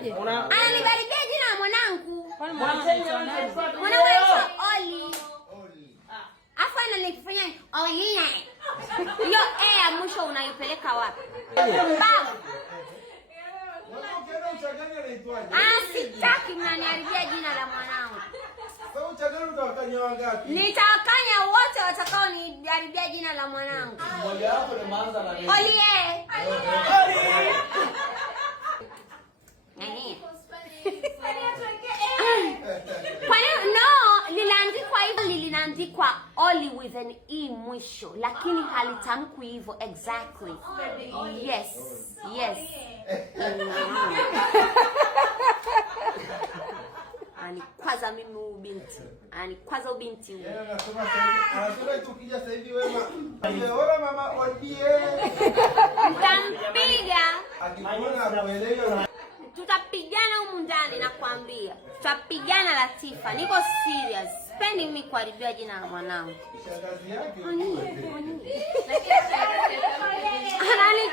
Anakuitaje? Ananikaribia jina la mwanangu. Mwanangu anaitwa Oli. Afu ananifanya Oli. Hiyo ya mwisho unaipeleka wapi? Babu. Sitaki mnaniharibia jina la mwanangu. Sasa uchagani utawakanya wangapi? Nitawakanya wote watakao niharibia jina la mwanangu. Mmoja wapo ni maanza na nini? Oli. Linaandikwa Oli with an E mwisho, lakini halitamkwi hivyo exactly. Yes. Anikwaza mimi huyu binti. Anikwaza ubinti huyu. Anasema tukija sasa hivi wema. Ona mama Oli. Mtampiga. Akikuona akuelewe. Tutapigana humu ndani nakwambia. Tutapigana Latifa. Niko serious. Sipendi mimi kuharibia jina la mwanangu. Shangazi yake.